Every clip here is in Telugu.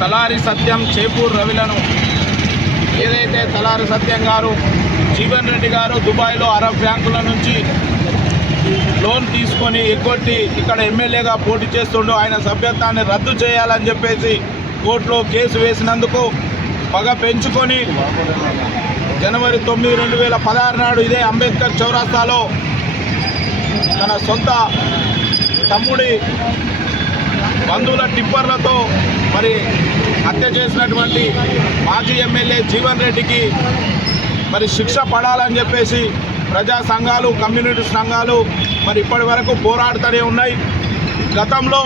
తలారి సత్యం చేపూర్ రవిలను ఏదైతే తలారి సత్యం గారు జీవన్ రెడ్డి గారు దుబాయ్లో అరబ్ బ్యాంకుల నుంచి లోన్ తీసుకొని ఎగ్గొట్టి ఇక్కడ ఎమ్మెల్యేగా పోటీ చేస్తుండో ఆయన సభ్యత్వాన్ని రద్దు చేయాలని చెప్పేసి కోర్టులో కేసు వేసినందుకు పగ పెంచుకొని జనవరి 9, 2016 నాడు ఇదే అంబేద్కర్ చౌరస్తాలో తన సొంత తమ్ముడి బంధువుల టిప్పర్లతో మరి హత్య చేసినటువంటి మాజీ ఎమ్మెల్యే జీవన్ రెడ్డికి మరి శిక్ష పడాలని చెప్పేసి ప్రజా సంఘాలు, కమ్యూనిటీ సంఘాలు మరి ఇప్పటి వరకు పోరాడుతూనే ఉన్నాయి. గతంలో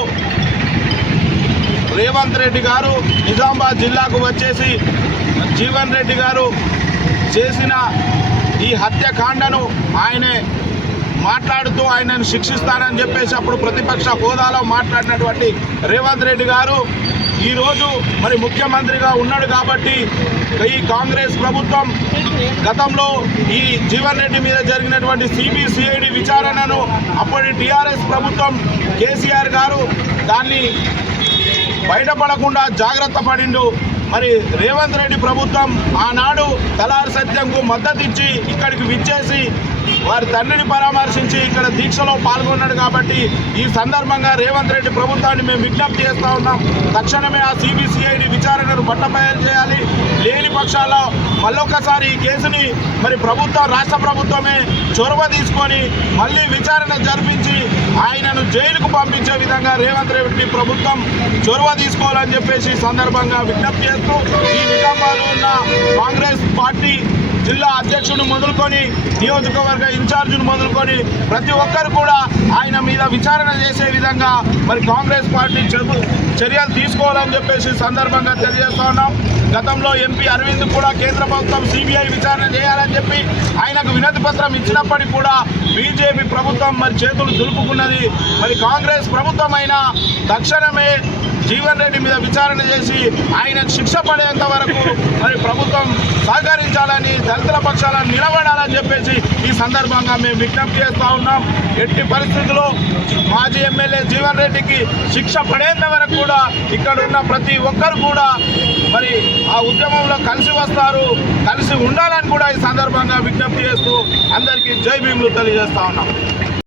రేవంత్ రెడ్డి గారు నిజామాబాద్ జిల్లాకు వచ్చేసి జీవన్ రెడ్డి గారు చేసిన ఈ హత్యాకాండను ఆయనే మాట్లాడుతూ ఆయనను శిక్షిస్తానని చెప్పేసి అప్పుడు ప్రతిపక్ష హోదాలో మాట్లాడినటువంటి రేవంత్ రెడ్డి గారు ఈరోజు మరి ముఖ్యమంత్రిగా ఉన్నాడు కాబట్టి ఈ కాంగ్రెస్ ప్రభుత్వం గతంలో ఈ జీవన్ రెడ్డి మీద జరిగినటువంటి సిబిసిఐడి విచారణను అప్పటి టీఆర్ఎస్ ప్రభుత్వం కేసీఆర్ గారు దాన్ని బయటపడకుండా జాగ్రత్త పడిండు. మరి రేవంత్ రెడ్డి ప్రభుత్వం ఆనాడు తలారి సత్యంకు మద్దతు ఇచ్చి ఇక్కడికి విచ్చేసి వారి తండ్రిని పరామర్శించి ఇక్కడ దీక్షలో పాల్గొన్నాడు కాబట్టి ఈ సందర్భంగా రేవంత్ రెడ్డి ప్రభుత్వాన్ని మేము విజ్ఞప్తి చేస్తూ ఉన్నాం. తక్షణమే ఆ సిబిసిఐడి విచారణను బట్టబయలు చేయాలి. లేని పక్షాల్లో మళ్ళొక్కసారి ఈ కేసుని మరి ప్రభుత్వం, రాష్ట్ర ప్రభుత్వమే చొరవ తీసుకొని మళ్ళీ విచారణ జరిపించి ఆయనను జైలుకు పంపించే విధంగా రేవంత్ రెడ్డి ప్రభుత్వం చొరవ తీసుకోవాలని చెప్పేసి సందర్భంగా విజ్ఞప్తి చేస్తూ ఈ నిజామాబాద్లో ఉన్న కాంగ్రెస్ పార్టీ జిల్లా అధ్యక్షుడు మొదలుకొని నియోజకవర్గ ఇన్ఛార్జీలు మొదలుకొని ప్రతి ఒక్కరు కూడా ఆయన మీద విచారణ చేసే విధంగా మరి కాంగ్రెస్ పార్టీ చర్యలు తీసుకోవాలని చెప్పేసి సందర్భంగా తెలియజేస్తా ఉన్నాం. గతంలో ఎంపీ అరవింద్ కూడా కేంద్ర ప్రభుత్వం సిబిఐ విచారణ చేయాలని చెప్పి ఆయనకు వినతి పత్రం ఇచ్చినప్పటికీ కూడా బీజేపీ ప్రభుత్వం మరి చేతులు దులుపుకున్నది. మరి కాంగ్రెస్ ప్రభుత్వం అయినా తక్షణమే జీవన్ రెడ్డి మీద విచారణ చేసి ఆయన శిక్ష పడేంత వరకు మరి ప్రభుత్వం సహకరించాలని, దళితుల పక్షాలను నిలబడాలని చెప్పేసి ఈ సందర్భంగా మేము విజ్ఞప్తి చేస్తూ ఉన్నాం. ఎట్టి పరిస్థితుల్లో మాజీ ఎమ్మెల్యే జీవన్ రెడ్డికి శిక్ష పడేంత వరకు కూడా ఇక్కడ ఉన్న ప్రతి ఒక్కరు కూడా మరి ఆ ఉద్యమంలో కలిసి వస్తారు, కలిసి ఉండాలని కూడా ఈ సందర్భంగా విజ్ఞప్తి చేస్తూ అందరికీ జై భీములు తెలియజేస్తా ఉన్నాం.